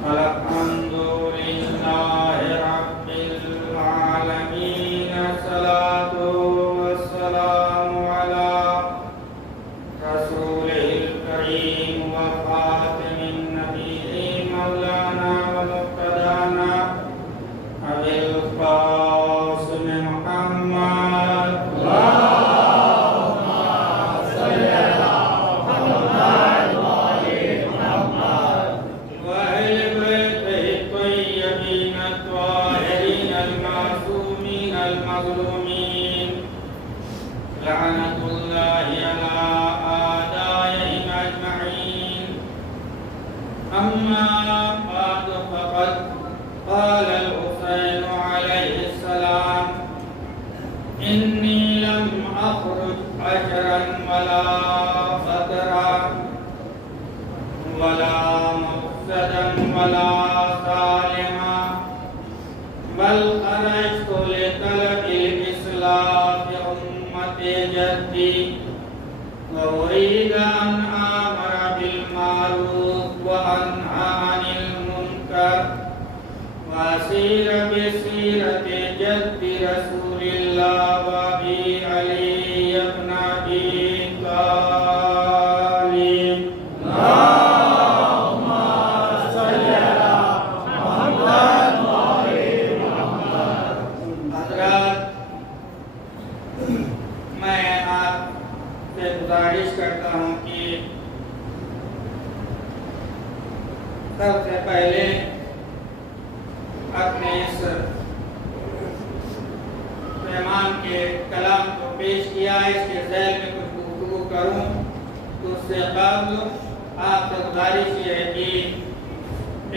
الحمد لله رب العالمين الصلاة والسلام على رسوله الكريم وخاتم النبيين مولانا ومقتدانا أبي القاسم محمد وأهل بيته الطيبين الطاهرين المعصومين المظلومين لعنة الله على أعدائهم أجمعين. أما بعد فقد قال الحسين عليه السلام: إني لم أخرج أجرا ولا قدرا ولا مفسدا ولا ظالما، بل خرجت لطلب الإصلاح أمة جدي، وأريد أن آمر بالمعروف وأنهى عن المنكر، وأسير بسيرة جد رسول الله وأبي علي بن أبي طالب. حضرات، میں آپ سے گزارش کرتا ہوں کہ سب سے پہلے اپنے اس مہمان کے کلام کو پیش کیا ہے، اس کے ذیل میں کچھ گفتگو کروں تو اس سے قبل آپ سے گزارش یہ ہے کہ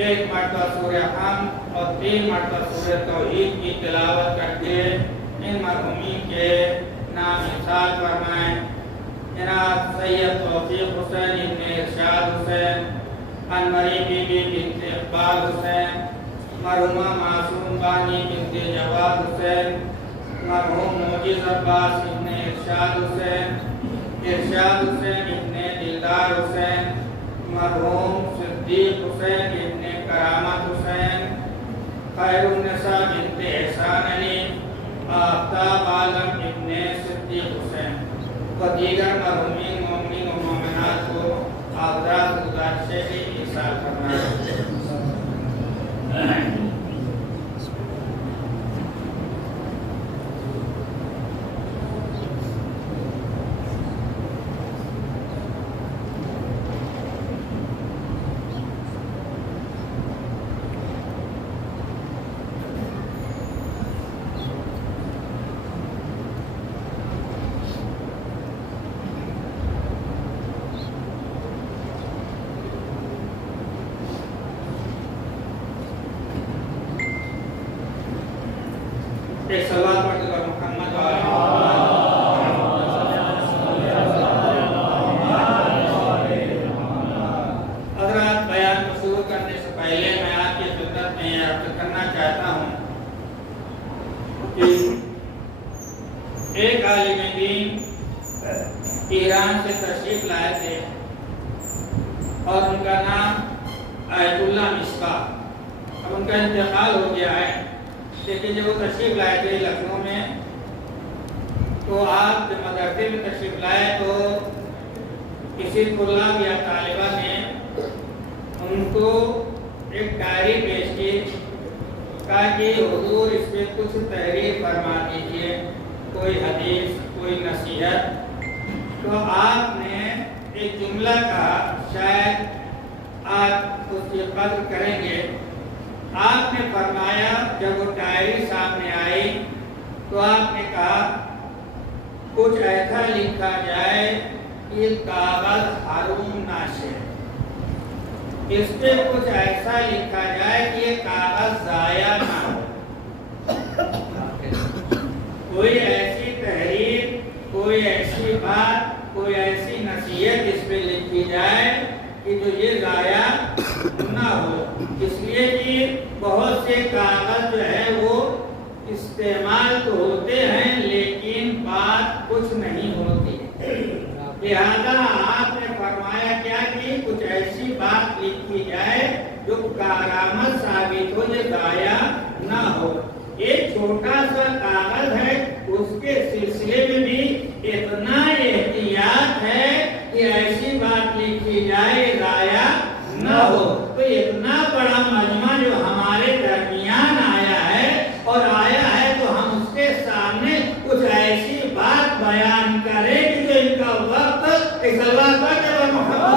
ایک مرتبہ سورہ حمد اور 3 مرتبہ سورہ توحید کی تلاوت کر کے ان مرحومین کے نام مثال فرمائیں. جناب سید توفیق حسین ابن ارشاد حسین، انوری بی بی بنت اقبال حسین، مرحومہ معصوم بانی بنت جواد حسین، مرحوم موجز عباس ابن ارشاد حسین، ارشاد حسین ابن دلدار حسین، مرحوم صدیق حسین ابن کرامت حسین، خیر النساء بنت احسان علی، آفتاب عالم ابن صدیق حسین و دیگر مرحومین مومنین و مومنات کو حضرات گزارش سے ارشاد فرمائیں. ایک سوال پڑھ دو محمد حضرات، بیان کو شروع کرنے سے پہلے میں آپ کی خدمت میں عرض کرنا چاہتا ہوں کہ ایک عالم دین ایران سے تشریف لائے تھے اور ان کا نام آیت اللہ مصباح. اب ان کا انتقال ہو گیا ہے، لیکن جب وہ تشریف لائے تھے لکھنؤ میں تو آپ جب مدرسے میں تشریف لائے تو کسی طلاب یا طالبہ نے ان کو ایک ڈائری پیش کی، کہا کہ حضور اس پہ کچھ تحریر فرما دیجیے، کوئی حدیث، کوئی نصیحت. تو آپ نے ایک جملہ کہا، شاید آپ اس کی قدر کریں گے. آپ نے فرمایا، جب وہ ڈائری سامنے آئی تو آپ نے کہا کچھ ایسا لکھا جائے کہ کاغذ حروم ناشے، اس پہ کچھ ایسا لکھا جائے کہ یہ کاغذ ضائع نہ ہو. کوئی ایسی تحریر، کوئی ایسی بات، کوئی ایسی نصیحت اس پہ لکھی جائے کہ جو یہ ضائع نہ ہو. اس لیے کہ بہت سے کاغذ جو ہے وہ استعمال تو ہوتے ہیں لیکن بات کچھ نہیں ہوتی. لہذا آپ نے فرمایا کیا کہ کچھ ایسی بات لکھی جائے جو کارآمد ثابت ہو، یہ ضائع نہ ہو۔ ایک چھوٹا سا کاغذ ہے، اس کے سلسلے میں بھی اتنا احتیاط ہے کہ ایسی بات لکھی جائے ضائع نہ ہو۔ تو اتنا بڑا مجمع جو ہمارے درمیان آیا ہے اور آیا ہے تو ہم اس کے سامنے کچھ ایسی بات بیان کریں کہ جو ان کا وقت ایک اللہ کا جب محمد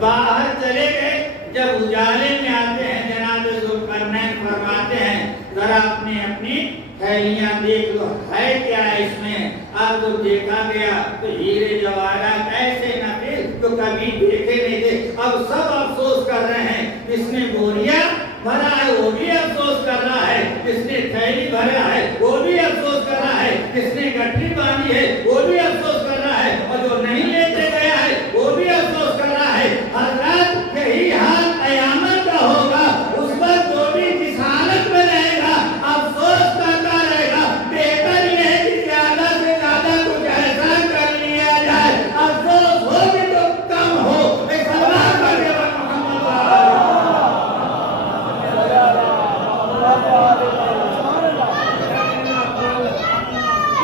باہر چلے گئے، جب اجالے میں آتے ہیں جناب ذوالقرنین فرماتے ہیں ذرا اپنی تھیلیاں دیکھ لو، ہے کیا اس میں؟ اب تو دیکھا گیا تو ہیرے جواہرات ایسے نفیس تو کبھی دیکھے نہیں تھے۔ اب سب افسوس کر رہے ہیں، جس نے بوریا بھرا ہے وہ بھی افسوس کر رہا ہے، جس نے تھیلی بھرا ہے وہ بھی افسوس کر رہا ہے، جس نے گٹھی باندھی ہے وہ بھی افسوس کر رہا ہے، اور جو نہیں لیتے گیا ہے وہ بھی افسوس کر رہا ہے۔ حضرات یہی حال قیامت کا ہوگا، اس وقت جو بھی جس حالت میں رہے گا افسوس کرتا رہے گا۔ بہتر یہ ہے کہ زیادہ سے زیادہ کچھ ایسا کر لیا جائے، افسوس ہو بھی تو کم ہو۔ ایک اللہ کا دیوا محمد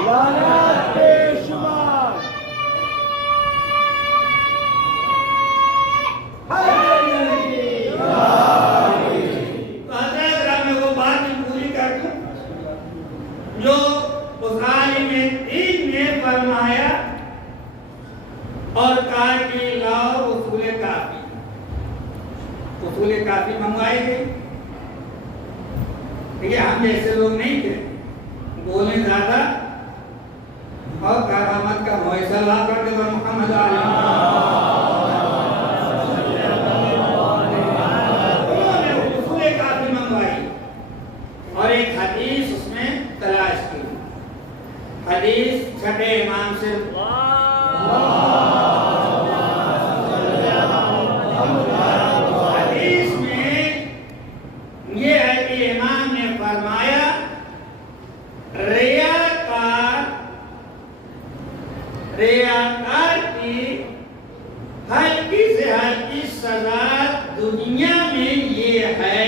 لعنت بے شمار۔ جو اس عالم دین نے فرمایا اور کہا کہ لاؤ اصول کافی، اصول کافی منگوائی گئی۔ دیکھیے ہم جیسے لوگ نہیں تھے، بولیں زیادہ اور کرامت کا معائزہ لا کر دے محمد انہوں نے اصول کافی منگوائی اور ایک حدیث اس میں تلاش کی۔ حدیث چھٹے امام سے حدیث میں یہ ہے کہ امام نے فرمایا ریاکار کی ہلکی سے ہلکی سزا دنیا میں یہ ہے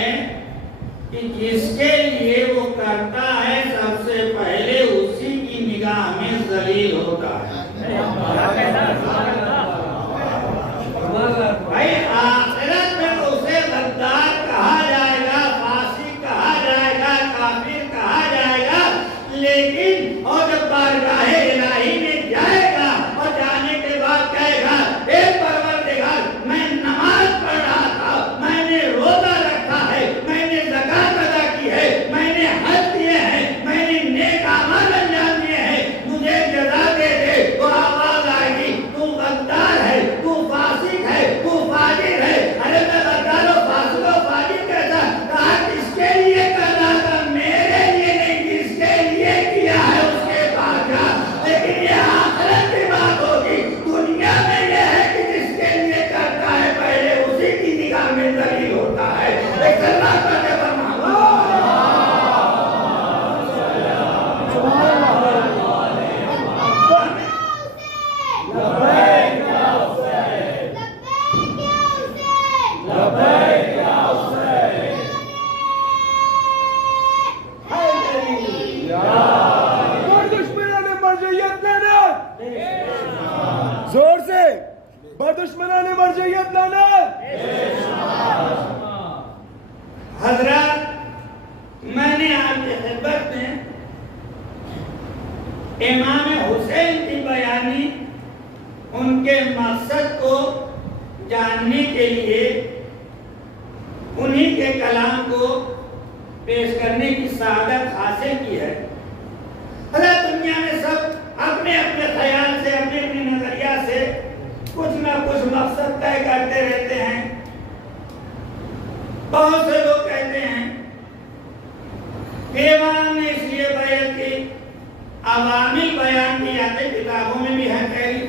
کہ جس کے لیے وہ کرتا ہے سب سے پہلے اسی کی نگاہ میں ذلیل ہوتا ہے۔ بھائی آخرت میں اسے غدار کہا جائے گا، فاسق کہا جائے گا، کافر کہا جائے گا، لیکن اور جب بارگاہ الہی میں جائے گا اور جانے کے بعد کہے گا اے پروردگار میں نماز پڑھ رہا تھا، میں نے روزہ رکھا ہے، میں نے زکوٰۃ ادا کی ہے، میں نے حج کیے امام حسین کی بیانی ان کے مقصد کو جاننے کے لیے انہی کے کلام کو پیش کرنے کی سعادت حاصل کی ہے۔ حضرت دنیا میں سب اپنے اپنے خیال سے، اپنے اپنے نظریہ سے کچھ نہ کچھ مقصد طے کرتے رہتے ہیں۔ بہت سے لوگ کہتے ہیں کہ امام نے اس لیے بیعت کی، عوامل بیان کی جاتے کتابوں میں بھی ہے کہی۔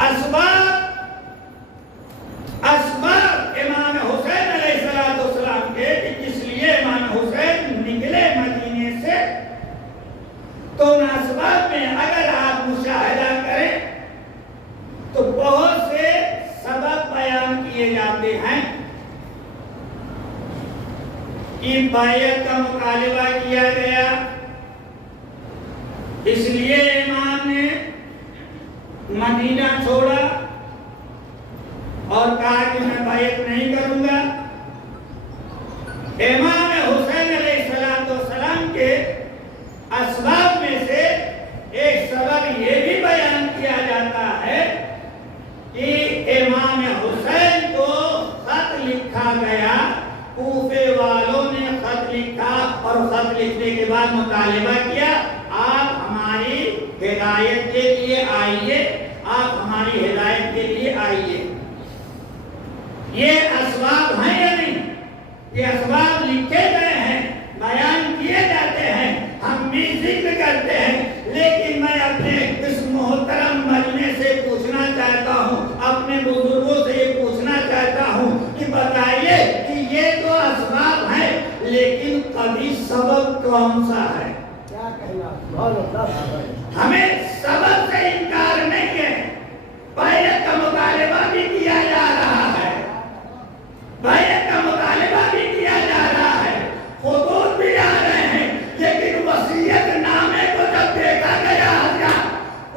اسباب امام حسین علیہ السلام کے کہ جس لیے امام حسین نکلے مدینے سے، تو ان اسباب میں اگر آپ مشاہدہ کریں تو بہت سے سبب بیان کیے جاتے ہیں کہ بیعت کا مطالبہ کیا گیا، اس لیے امام نے مدینہ چھوڑا اور کہا کہ میں بیعت نہیں کروں گا۔ امام حسین علیہ السلام کے اسباب میں سے ایک سبب یہ بھی بیان کیا جاتا ہے کہ امام حسین کو خط لکھا گیا، کوفے والوں نے خط لکھا اور خط لکھنے کے بعد مطالبہ کیا، آپ ہماری ہدایت کے لیے آئیے، آپ ہماری ہدایت کے لیے آئیے۔ یہ اسباب ہیں یا نہیں؟ یہ اسباب لکھے گئے ہیں، بیان کیے جاتے ہیں، ہم بھی ذکر کرتے ہیں، لیکن میں اپنے اس محترم مجمع سے پوچھنا چاہتا ہوں، اپنے بزرگوں سے یہ پوچھنا چاہتا ہوں کہ بتائیے کہ یہ تو اسباب ہیں، لیکن کبھی سبب کون سا ہے؟ ہمیں سبب سے انکار نہیں ہے، بیعت کا مطالبہ بھی کیا جا رہا ہے، بیعت کا مطالبہ بھی کیا جا رہا ہے، خطوط بھی آ رہے ہیں، لیکن وصیت نامے کو جب دیکھا گیا،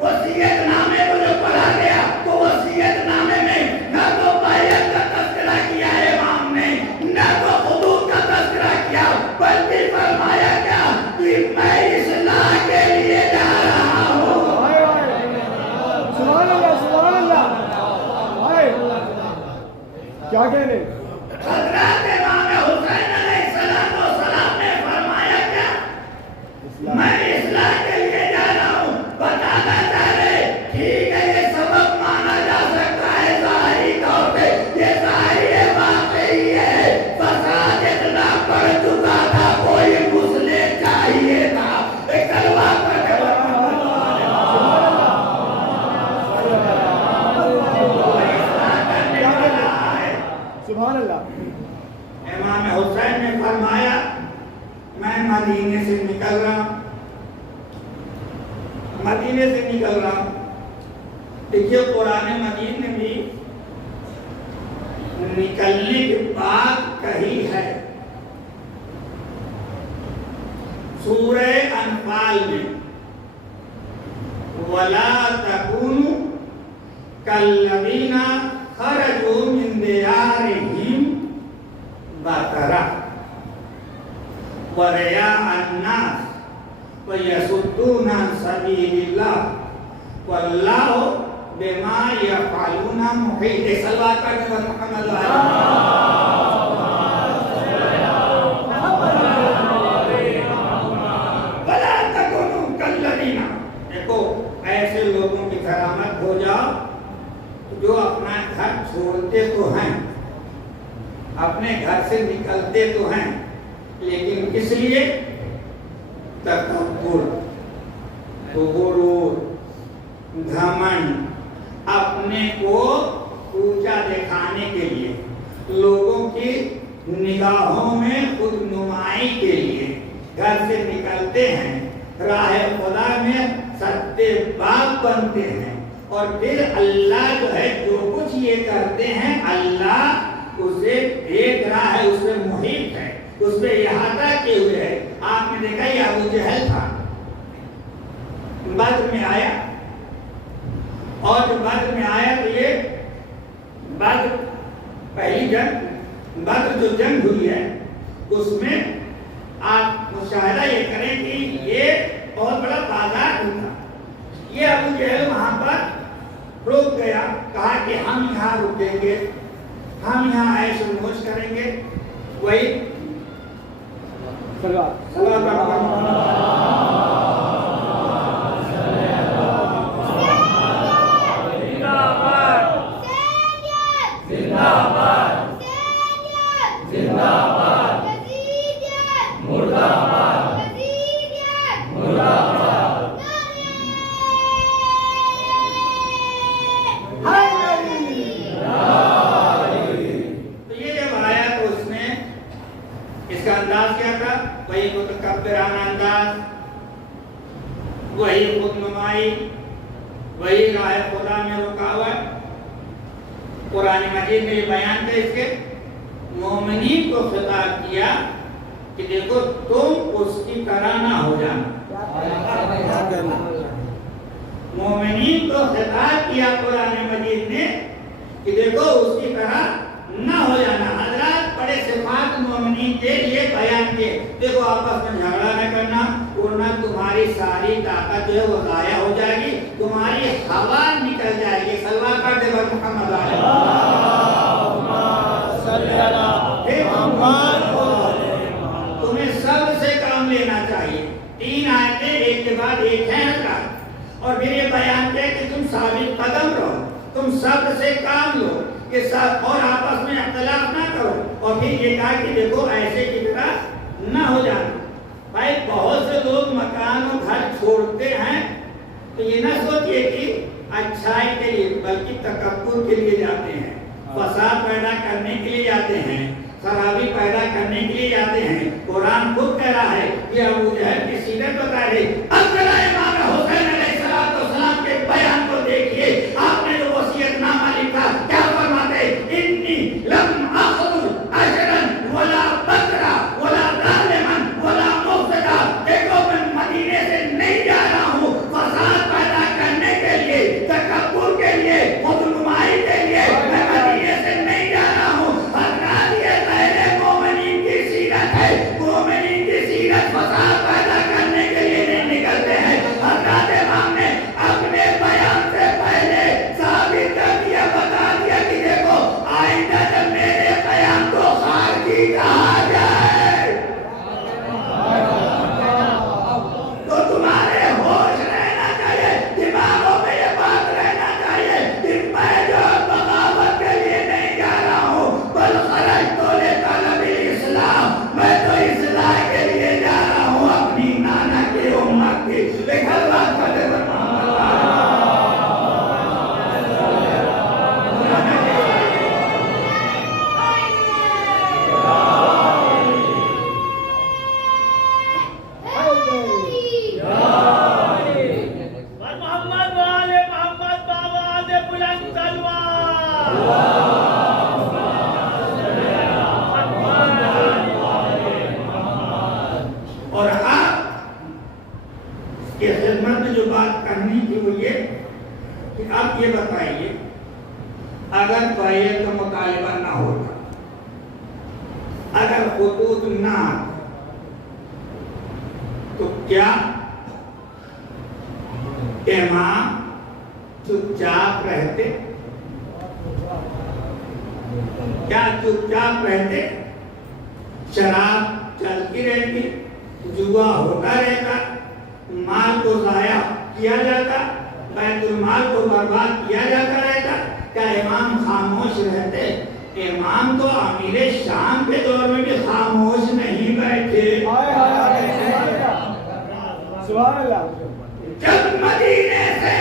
وصیت نامے کو جب پڑھا گیا تو وصیت نامے میں نہ تو بیعت کا تذکرہ کیا امام نے، نہ تو خطوط کا تذکرہ کیا، بلکہ فرمایا کیا کہ میں اصلاح کے لیے جا رہا ہوں۔ سبحان اللہ، سبحان اللہ، کیا کہنے؟ حضرت امام حسین علیہ السلام نے فرمایا کیا؟ میں اصلاح کے لیے جا رہا ہوں، بتانا چاہ رہے، ٹھیک ہے یہ سبب مانا جا سکتا ہے ظاہری طور پہ، یہ ظاہری واقعی ہے، فساد اتنا بڑھ چکا تھا، کوئی غسلے چاہیے تھا، ایک کلمہ پڑھ کے سبحان اللہ۔ امام حسین نے فرمایا میں مدینے سے نکل رہا ہوں، مدینے سے نکل رہا ہوں۔ دیکھیے قرآن مجید نے بھی نکلنے کی بات کہی ہے، سورہ انفال میں وَلَا تَكُونُوا كَالَّذِينَ خَرَجُوا مِن دِيَارِهِمْ بَطَرًا وَرِئَاءَ النَّاسِ وَيَصُدُّونَ عَن سَبِيلِ اللَّهِ وَاللَّهُ بِمَا يَفْعَلُونَ مُحِيطٌ۔ صلوات پڑھیں محمد وَلَا تَكُونُوا كَالَّذِينَ، دیکھو ایسے لوگوں کی طرح مت ہو جاؤ جو اپنا گھر چھوڑتے تو ہیں، اپنے گھر سے نکلتے تو ہیں، لیکن کس لیے؟ تکبر، غرور، گھمنڈ، اپنے کو اونچا دکھانے کے لیے، لوگوں کی نگاہوں میں خود نمائی کے لیے گھر سے نکلتے ہیں، راہ خدا میں ستے باپ بنتے ہیں، اور پھر اللہ جو ہے جو کچھ یہ کرتے ہیں اللہ اسے دیکھ رہا ہے، اس میں محیط ہے، اس میں احاطہ کیے ہوئے ہے۔ آپ نے دیکھا یہ ابو جہل تھا، بدر میں آیا، اور جو بدر میں آیا تو یہ بدر پہلی جنگ، بدر جو جنگ ہوئی ہے اس میں آپ مشاہدہ یہ کریں کہ یہ بہت بڑا بازار تھا. یہ ابو جہل وہاں پر رک گیا, کہا کہ ہم یہاں رکیں گے, ہم یہاں عیش و موج کریں گے. وہی وہی خود نمائی, وہی راہ خدا میں رکاوٹ. قرآن مجید میں یہ بیان تھا اس کے مومنین کو خطاب کیا کہ دیکھو تم اس کی طرح نہ ہو جانا. مومنین کو خطاب کیا قرآن مجید نے کہ دیکھو اس کی طرح نہ ہو جانا. حضرات بڑے صفات مومنین کے لیے بیان کیے. دیکھو آپس میں جھگڑا نہ کرنا, ورنہ تمہاری ساری طاقت جو ہے وہ ضائع ہو جائے گی, تمہاری ہوا نکل جائے گی. صلوات پڑھ دے بر محمد تمہیں سب سے کام لینا چاہیے. 3 آیتیں ایک کے بعد ایک ہیں حضرات, اور پھر یہ بیان کیا کہ تم ثابت قدم رہو, تم سب سے کام لو کہ سب, اور آپس میں اختلاف نہ کرو. اور پھر یہ کہا کہ دیکھو ایسے کی طرح نہ ہو جانا. بھائی بہت سے لوگ مکان و گھر چھوڑتے ہیں تو یہ نہ سوچئے کہ اچھائی کے لیے, بلکہ تکبر کے لیے جاتے ہیں, فساد پیدا کرنے کے لیے جاتے ہیں, خرابی پیدا کرنے کے لیے جاتے ہیں. قرآن خود کہہ رہا ہے کہ ابو جہل کی سیرت بتا رہے. اب ذرا امام حسین علیہ السلام کے بیان کو دیکھیے. آپ نے جو وصیت نامہ لکھا کیا فرماتے ہیں؟ انی لم اخذ اجرا ولا بکرا ولا ظالما ولا مفسدا. دیکھو میں مدینے سے نہیں جا رہا ہوں فساد پیدا کرنے کے لیے, تکبر کے لیے, خود نمائی کے لیے. میں مدینے سے نہیں جا رہا ہوں. حضرات یہ غیر مومنین کی سیرت ہے. مومنین کی سیرت فساد پیدا کرنے کے لیے نہیں نکلتے ہیں. حضرات امام نے اپنے بیان سے پہلے ثابت کر دیا, بتا دیا کہ دیکھو آئندہ جب میرے بیان کو خارجی کہا جائے تو تمہارے ہوش رہنا چاہیے, دماغوں میں یہ بات رہنا چاہیے کہ میں جو بغاوت کے لیے نہیں جا رہا ہوں, بل خرجت لطلب الاسلام, میں تو اصلاح کے لیے جا رہا ہوں اپنی نانا کی امت کی. ایک اللہ کا یہ بتائیے اگر بیعت کا مطالبہ نہ ہوتا, اگر خطوط نہ تو کیا امام چپ چاپ رہتے؟ کیا چپ چاپ رہتے؟ شراب چلتی رہتی, جوا ہوتا رہتا, مال کو ضائع کیا جاتا, بیت المال کو برباد کیا جاتا رہتا. کیا امام خاموش رہتے؟ امام تو امیر شام کے دور میں بھی خاموش نہیں بیٹھے. سبحان اللہ. جب مدینے سے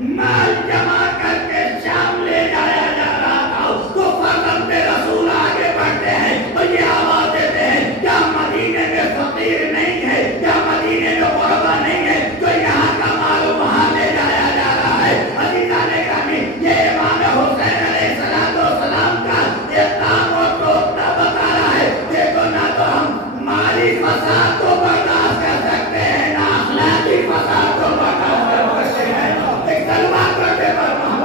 مال جمع کر کے شام لے جایا جا رہا تھا تو فرزند رسول آگے بڑھتے ہیں اور یہ آواز دیتے ہیں, کیا مدینے میں فقیر نہیں ہے, کیا مدینے میں غربا نہیں ہے, تو یہاں کا مال وہاں لے جایا جا رہا ہے. عزیزان گرامی, یہ امام حسین علیہ السلام کا اقدام اور ٹوٹنا بتا رہا ہے. دیکھو نہ تو ہم مالی فساد کو برداشت کر سکتے ہیں, نہ اخلاقی فساد کو برداشت کر سکتے ہیں. ایک کلمہ کرتے پر محمد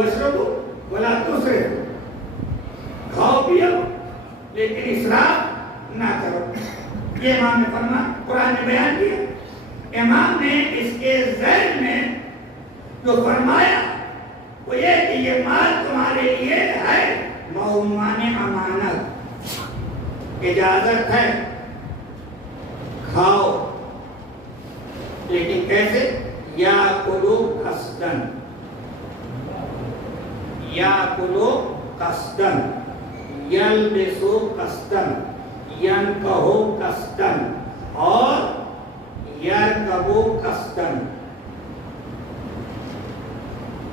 واشربوا ولا تسرفوا، کھاؤ پیو لیکن اسراف نہ کرو. یہ امام نے فرمایا، قرآن نے بیان کیا. امام نے اس کے ذیل میں جو فرمایا وہ یہ کہ یہ مال تمہارے لیے ہے مومان امانت، اجازت ہے کھاؤ لیکن کیسے؟ یا کلو قصدن، یا کلو قصدن، یلبسو قصدن، ینکہو قصدن اور یرکبو قصدن.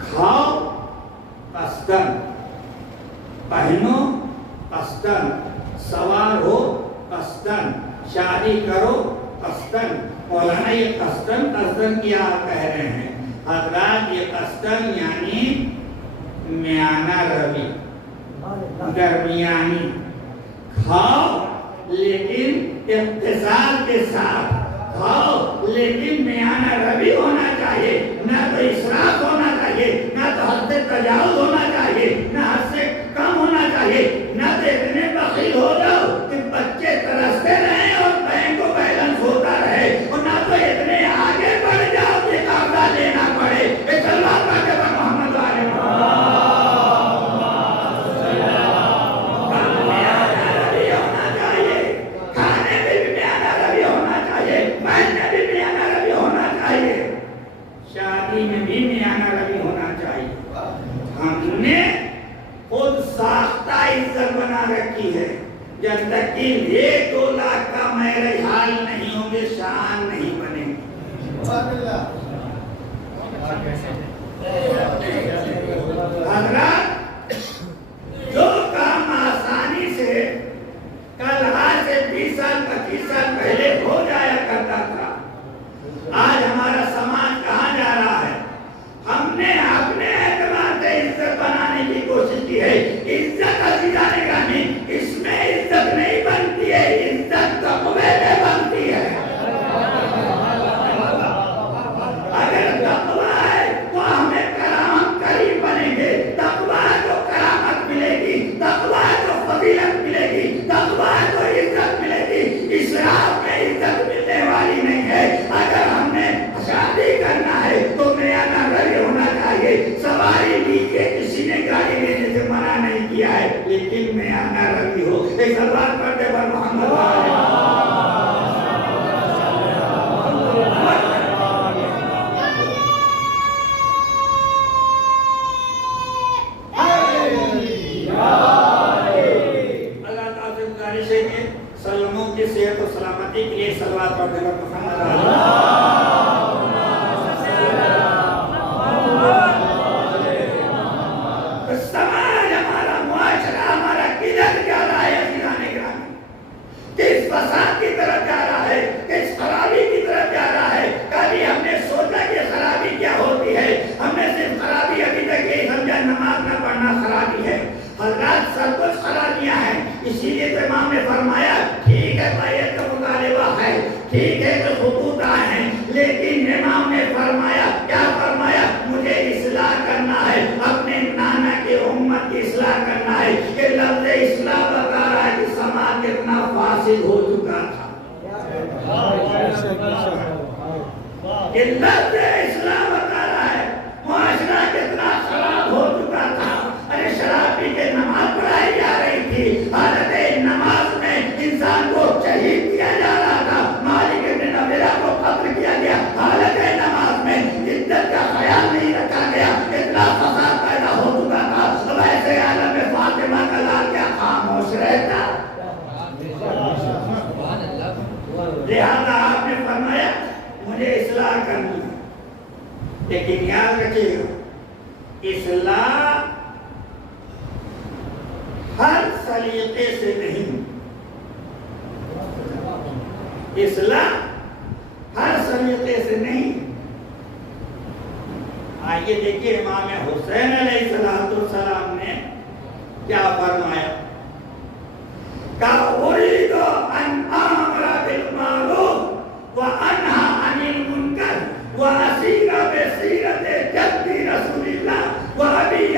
کھاؤ قصدن، پہنو قصدن، سوار ہو قصدن، شادی کرو قصدن. مولانا یہ قصدن کیا آپ کہہ رہے ہیں حضرات؟ یہ قصدن یعنی میانہ روی، درمیانی. کھاؤ لیکن اقتصاد کے ساتھ کھاؤ لیکن میانہ روی ہونا چاہیے. نہ تو اسراف ہونا چاہیے، نہ تو حد سے تجاوز ہونا چاہیے، نہ حد سے کم ہونا چاہیے. نہ تو اتنے بخیل ہو جاؤ کہ بچے ترستے رہیں اور بینک کو بیلنس ہوتا رہے، اور نہ تو اتنے آگے بڑھ جاؤ کہ قرضہ لینا پڑے. اس اللہ کا کہ محمد علیہ میں بھی میانہ روی ہونا چاہیے. ہم نے خود ساختہ عزت بنا رکھی ہے. جب تک کہ 1-2 لاکھ کا میرے حال نہیں ہوں گے شان نہیں بنے گی. حضرات جو کام آسانی سے کل آج سے 20 سال 25 سال پہلے ہو جایا کرتا تھا، آج ہمارا سماج کہاں جا رہا ہے؟ ہم نے اپنے اعتبار سے عزت بنانے کی کوشش کی ہے. عزت عزیزان گرامی اس میں عزت نہیں بنتی ہے، عزت تقوی میں بنتی ہے. اگر تقوی ہے تو ہمیں کرامت قریب بنیں گے. تقوی ہے تو کرامت ملے گی، تقوی ہے تو فضیلت ملے گی، تقوی ہے تو عزت ملے گی. اسراف میں عزت ملنے والی نہیں ہے. اگر ہم نے شادی کرنا ہے تو میانہ روی ہونا چاہیے. سواری لیجیے، کسی نے گاڑی لینے سے منع نہیں کیا ہے، لیکن میانہ روی ہو. ایک سلوات پڑھتے پر محمد اللہ تعالیٰ سے گزارش ہے کہ سلموں کی صحت و سلامتی کے لیے سلوات پڑھتے پر محمد سماج ہمارا معاشرہ ہمارا کدھر جا رہا ہے؟ عزیزان گرامی کس فساد کی طرف جا رہا ہے، کس خرابی کی طرف جا رہا ہے؟ کبھی ہم نے سوچا کہ خرابی کیا ہوتی ہے؟ ہم نے صرف خرابی ابھی تک یہی سمجھا نماز نہ پڑھنا خرابی ہے. حضرات سب کچھ خرابیاں ہیں. اسی لیے تو امام نے فرمایا ٹھیک ہے بیعت کا مطالبہ ہے، ٹھیک ہے کہ خطوط آئے ہیں، لیکن امام نے فرمایا کیا فرمایا؟ مجھے اصلاح کرنا ہے، اپنے نانا کی امت کی اصلاح کرنا ہے. کہ لفظ اصلاح بتا رہا ہے کہ سماج کتنا فاسد ہو چکا تھا. کہ لفظ اصلاح بتا رہا ہے معاشرہ کتنا خراب ہو چکا تھا. ارے شراب پی کے نماز پڑھائی جا رہی تھی، حالت نماز میں انسان کو شہید کیا جا رہا تھا، مالک ابن نویرہ کو قتل کیا گیا. حالت نماز میں عزت کا خیال نہیں رکھا گیا، اتنا فساد پیدا ہو چکا تھا. اب ایسے عالم میں فاطمہ کا لال کیا خاموش رہتا؟ لہذا آپ نے فرمایا مجھے اصلاح کرنی ہے. لیکن یاد رکھیے گا اصلاح ہر سلیقے سے نہیں، اصلاح ہر سلیقے سے نہیں. آئیے دیکھیے امام حسین علیہ السلام نے کیا فرمایا. أريد أن آمر بالمعروف وأنهى عن المنكر وأسير بسيرة جد رسول الله وأبي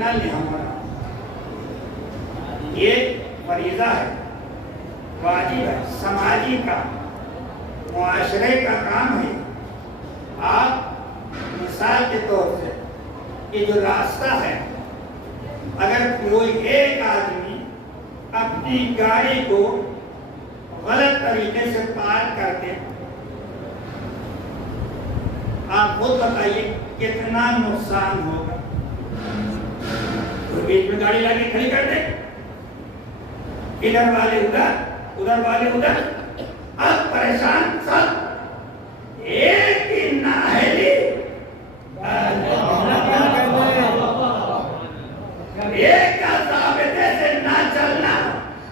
نیشنل ہمارا یہ فریضہ ہے، واجب ہے، سماجی کا، معاشرے کا کام ہے۔ آپ مثال کے طور سے یہ جو راستہ ہے، اگر کوئی ایک آدمی اپنی گاڑی کو غلط طریقے سے پارک کر دے، آپ خود بتائیے کتنا نقصان ہوگا۔ تو بیچ میں گاڑی لگے کھڑی کر دے، ادھر والے ادھر والے ادھر، اب پریشان سب، ایک ہی نااہلی، ایک کا ضابطے سے نہ چلنا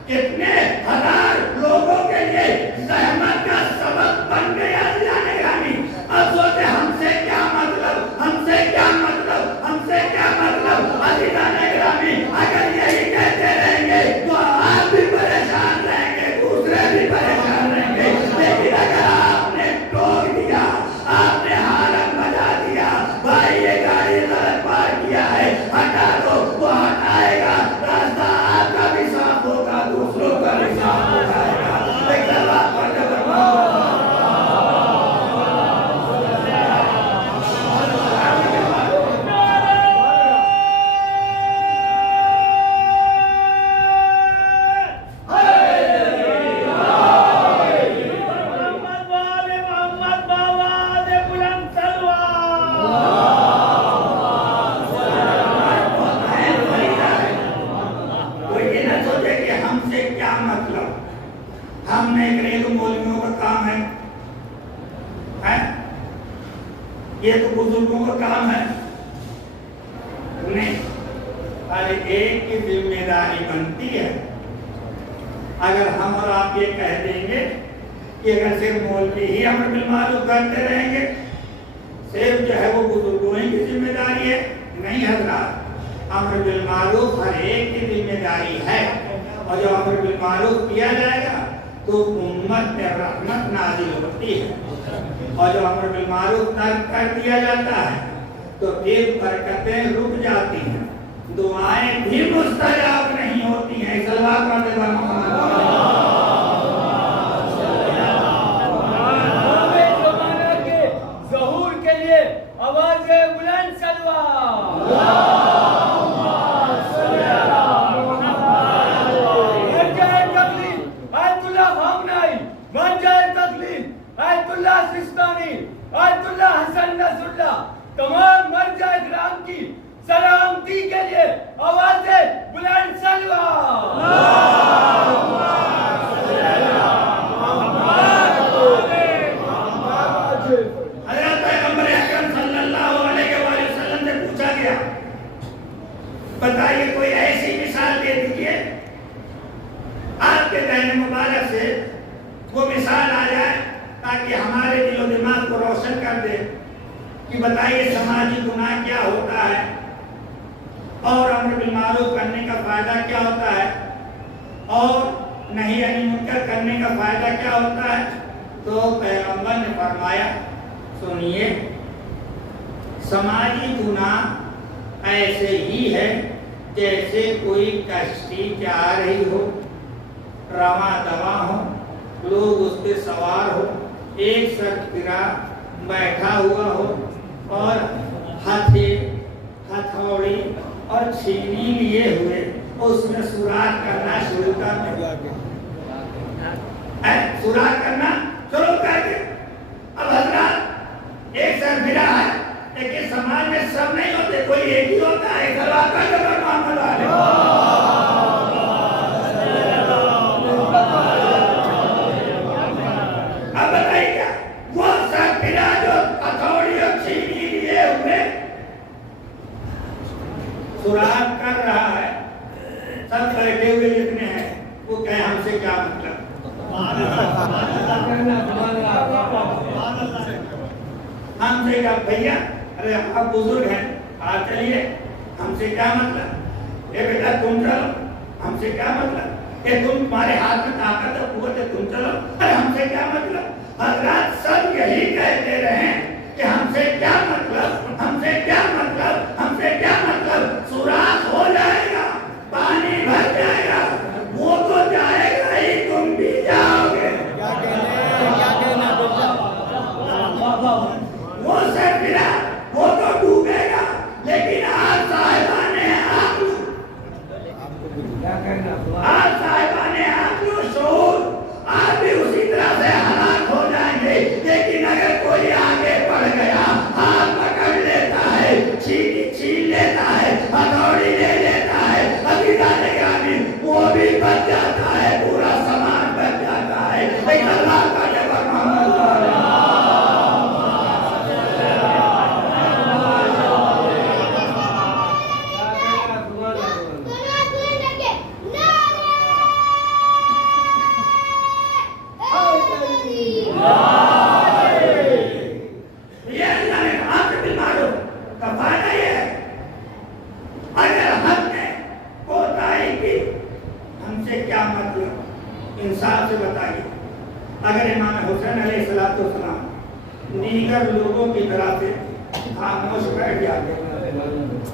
کتنے ہزار لوگوں کے لیے زحمت کا سبب بن گیا۔ جانے گانی اب سوچے ہم سے کیا مطلب، ہم سے کیا مطلب، ہم سے کیا مطلب۔ ابھی جانے گرامی اگر یہی کہتے رہیں گے تو آپ بھی پریشان رہیں گے، دوسرے بھی پریشان رہیں گے، لیکن اگر آپ نے ٹوک دیا، آپ نے ہارن بجا دیا، بھائی یہ گاڑی غلط پارک کیا ہے ہٹا دو، وہ ہٹائے گا، راستہ آپ کا بھی صاف ہوگا، دوسروں کا بھی صاف ہو جائے گا۔ ایک اللہ پر یہ تو بزرگوں کا کام ہے، نہیں، ہر ایک کی ذمہ داری بنتی ہے۔ اگر ہم اور آپ یہ کہہ دیں گے کہ اگر صرف مولوی ہی امر بالمعروف کرتے رہیں گے، صرف جو ہے وہ بزرگوں کی ذمہ داری ہے، نہیں حضرات، امر بالمعروف ہر ایک کی ذمہ داری ہے، اور جو امر بالمعروف کیا جائے گا تو امت پہ رحمت نازل ہوتی ہے، اور جو امر بالمعروف ترک کر دیا جاتا ہے تو پھر برکتیں رک جاتی ہیں، دعائیں بھی مستجاب نہیں ہوتی ہیں۔ صلوات پڑھتے ہیں محمد زمانہ کے ظہور کے لیے آواز بلند آیت اللہ سستانی، آیت اللہ حسن نصر اللہ، تمام مرجع اکرام کی سلامتی کے لیے آواز بلند سلوہ۔ حضرت پیغمبر اکرم صلی اللہ علیہ وآلہ وسلم سے پوچھا گیا، بتائیے کوئی ایسی مثال دے دیجئے آپ کے ذہن مبارک سے وہ مثال آ جائے تاکہ ہمارے دل و دماغ کو روشن کر دے کہ بتائیے سماجی گناہ کیا ہوتا ہے اور امر بالمعروف کرنے کا فائدہ کیا ہوتا ہے اور نہی عن المنکر کرنے کا فائدہ کیا ہوتا ہے۔ تو پیغمبر نے فرمایا، سنیے، سماجی گناہ ایسے ہی ہے جیسے کوئی کشتی جا رہی ہو، رواں دواں ہو، لوگ اس پہ سوار ہو، ایک سرکرا بیٹھا ہوا ہو اور ہتھوڑی اور چھینی لیے ہوئے اس میں سوراخ کرنا شروع کر دے، سوراخ کرنا شروع کر دے۔ اب حضرات ایک سرکرا ہے لیکن سماج میں سب نہیں ہوتے، کوئی ایک ہی ہوتا ہے، صلوات کا جبر محمد علیہ۔ اب بتائیے کیا وہ سرکرا جو ہتھوڑی اور چھینی لیے ہوئے سوراخ کر رہا ہے، سب بیٹھے ہوئے جتنے ہیں وہ کہیں ہم سے کیا مطلب، ہم سے کیا بھیا، ارے آپ بزرگ ہیں، آپ چلیے، ہم سے کیا مطلب، اے بیٹا تم چلو، ہم سے کیا مطلب، کہ تمہارے ہاتھ میں طاقت اور قوت ہے، تم چلو، ارے ہم سے کیا مطلب۔ حضرات سب یہی کہتے رہیں کہ ہم سے کیا مطلب، ہم سے کیا مطلب، ہم سے کیا مطلب، سوراخ اگر ہم نے کوتاہی کی ہم سے کیا مطلب؟ انصاف سے بتائیے. اگر امام حسین علیہ السلام دیگر لوگوں کی طرح سے خاموش بیٹھ جاتے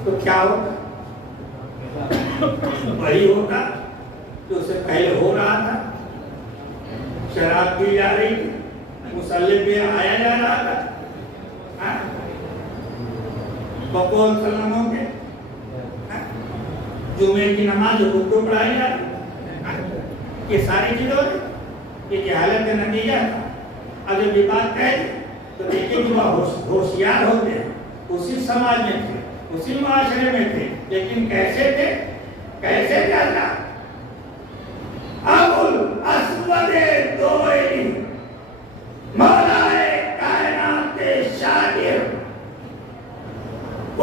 تو کیا ہوتا؟ وہی ہوتا جو اس سے پہلے ہو رہا تھا. شراب پی جا رہی تھی, مصلی پہ آیا جا رہا تھا, بقول سلاموں کے جمعے کی نماز کو پڑھائی جا رہی, یہ ساری چیزوں یہ جہالت کا نتیجہ تھا. اگر یہ بات کہہ دی تو دیکھیں جو ہوشیار ہوتے ہیں اسی سماج میں تھے, اسی معاشرے میں تھے, لیکن کیسے تھے, کیسے جانا. ابو الاسود دوئلی مولا کائنات شاکر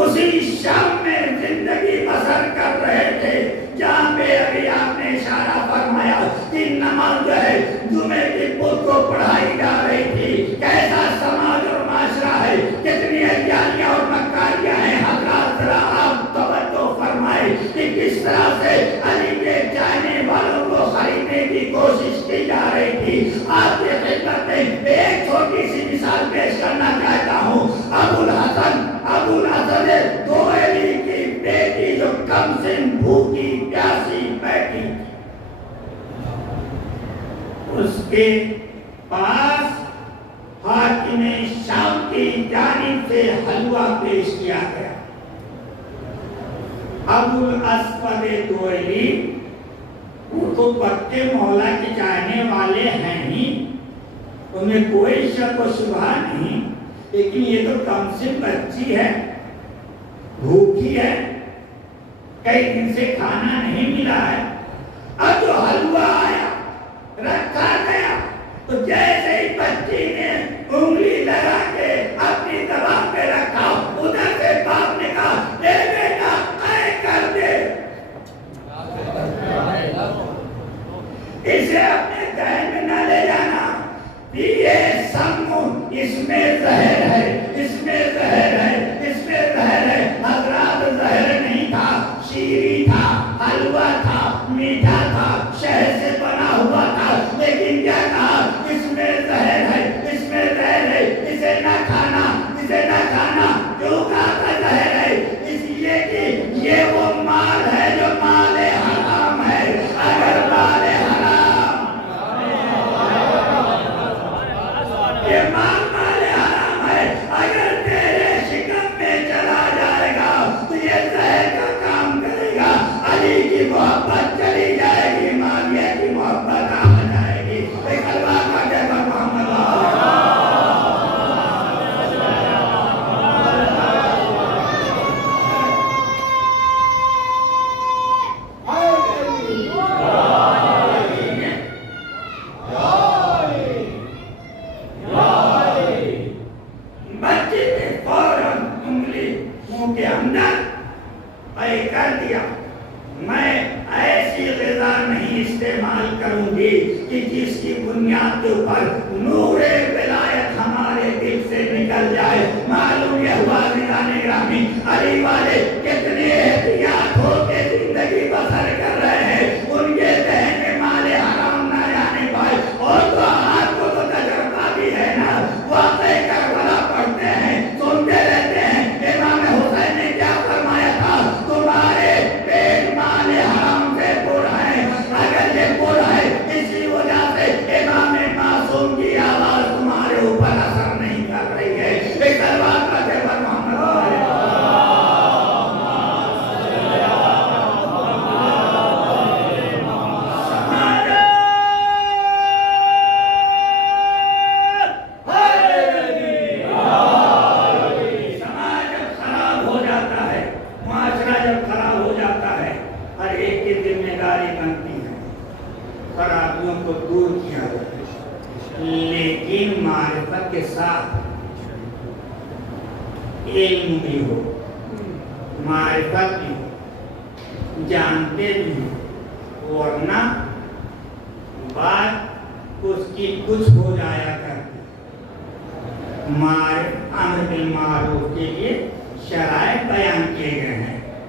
اسی شام میں زندگی بسر کر رہے تھے جہاں پہ ابھی آپ نے اشارہ فرمایا کہ نماز جو ہے جمعے کی بدھ کو پڑھائی جا رہی تھی. کیسا سماج اور معاشرہ ہے, کتنی اجالیاں اور مکاریاں ہیں. حضرات ذرا آپ توجہ فرمائے کہ کس طرح سے علی کے چاہنے والوں کو خریدنے کی کوشش کی جا رہی تھی. آپ کی خدمت میں ایک چھوٹی سی مثال پیش کرنا چاہتا ہوں. ابو الحسن دوئلی کی بیٹی جو کم سن بھوکی پیاسی بیٹھی, اس کے پاس حاکم شام کی جانب سے حلوہ پیش کیا گیا. ابو الاسود دوئلی وہ تو پکے مولا کے چاہنے والے ہیں ہی, ان میں کوئی شک و شبہ نہیں, لیکن یہ تو کم سے بچی ہے, بھوکی ہے, کئی دن سے کھانا نہیں ملا ہے. اب جو حلوہ آیا رکھا گیا تو جیسے ہی بچی نے انگلی لگا کے اپنی زبان پہ رکھا, ادھر سے باپ نے کہا اے بیٹا قے کر دے, اسے اپنے ذہن میں نہ لے جانا. یہ سم اس میں زہر ہے, اس میں زہر ہے, اس میں زہر ہے. حضرات زہر نہیں تھا, شیریں تھا, حلوہ تھا, میٹھا تھا, شہد سے بنا ہوا تھا, لیکن کیا کہا اس میں زہر ہے, اس میں زہر ہے, اسے نہ کھانا, اسے نہ کھانا. کیوں کہا تھا زہر ہے؟ اس لیے کہ یہ وہ مال ہے جو مال حرام ہے. اگر مال یہ مال حرام ہے, اگر تیرے شکم میں چلا جائے گا تو یہ زہر کا کام کرے گا. علی کی محبت چلی جائے گی, معاویہ کی محبت آ جائے گی. ایک اللہ کا کہتا محمد جس کی بنیاد کے اوپر نور ولایت ہمارے دل سے نکل جائے. معلوم یہ ہوا نگران گرامی علی والے کتنے احتیاط ہو کے زندگی بسر کر رہے ہیں, ان کے ذہن میں مال حرام نہ جانے پائے. اور تو آپ کو تو تجربہ بھی ہے نا, واقع کربلا پڑھتے ہیں, سنتے رہتے ہیں. امام حسین نے کیا فرمایا تھا, تمہارے پیٹ مال حرام سے پر ہے. اگر یہ پر ہے اسی وجہ سے امام معصوم کی آواز تمہارے اوپر اثر نہیں کر رہی ہے. ایک تلوار کا جبر محمد سماج جب خراب ہو جاتا ہے, معاشرہ جب خراب ہو جاتا ہے, ہر ایک کی ذمہ داری بنتی ہے خرابیوں کو دور کیا جائے, لیکن معرفت کے ساتھ علم بھی ہو, معرفت بھی ہو, جانتے بھی ہو, ورنہ بات اس کی کچھ ہو جایا کرتی. امر بالمعروف کے لیے شرائط بیان کیے گئے ہیں.